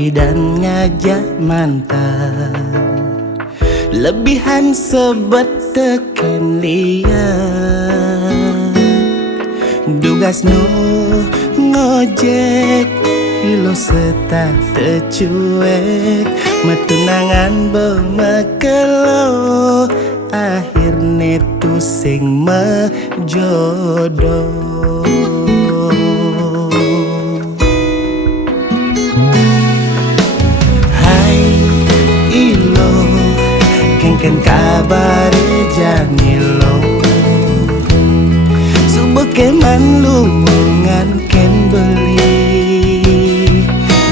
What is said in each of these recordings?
pidan ngajak mantan lebihan sebet teken liat dugas nu ngojek ilo setah tercuek metunangan bermekelo akhirnya tu sing mejodoh. Hai ilo kengken kabar janilo subuh keman lumungan ken beli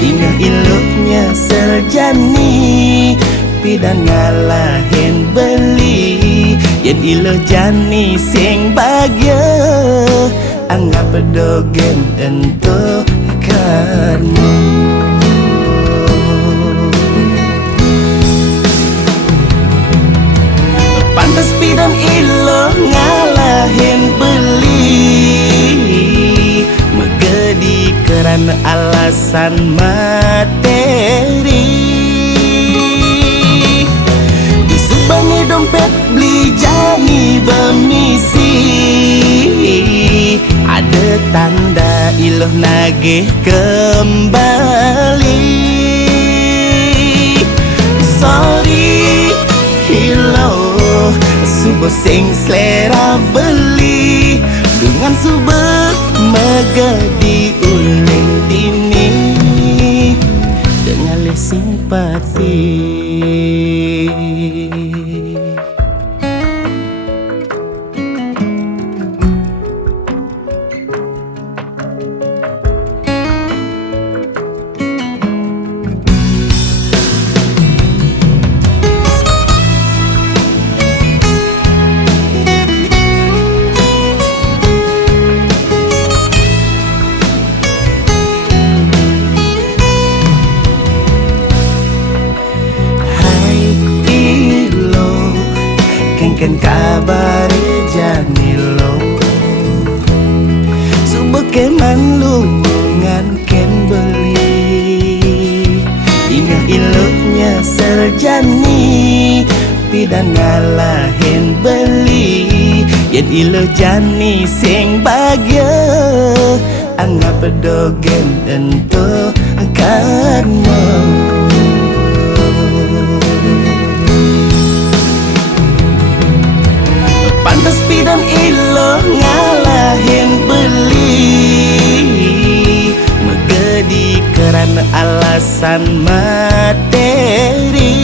indah iloknya serjani pidan ngalahin beli yen ilo jani sing bahagia anggap dogen ento karma. Pantas pidan ilo ngalahin beli megedi karena alasan materi disubangi dompet beli jani bemisi ada tanda iloh nagih kembali. Sorry iloh subuh sing selera beli dengan subuh megedi uling dini dengan simpati. Kengken kabar janilo subuh keman lumungan ken beli indah iloknya serjani pidan ngalahin beli yen ilo jani sing bahagia anggap dogen ento karma. Pantas pidan ilo ngalahin beli megedi karena alasan materi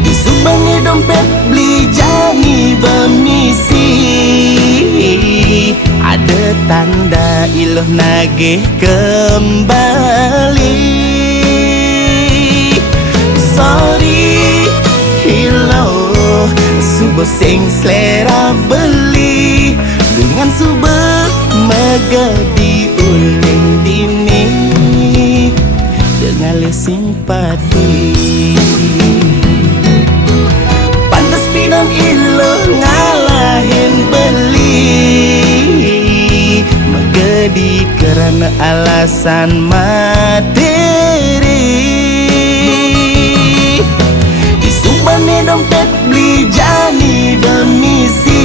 disubangi dompet beli jani bemisi ada tanda iloh nagih kembali. Sorry iloh subuh sing selera beli dengan subuh megedi uling dini dengan simpati. Pantas pidan ilo ngalahin beli megedi karena alasan materi disubangi dompet beli jani bemisi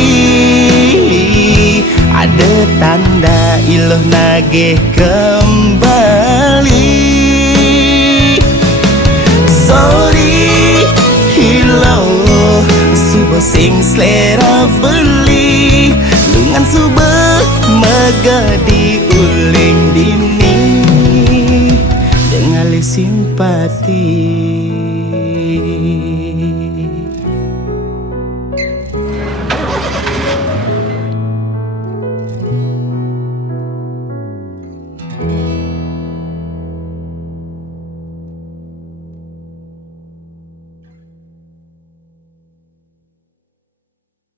ada tanda iloh nagih kembali. Sorry iloh subuh sing selera beli dengan subuh megedi uling dini dengan simpati.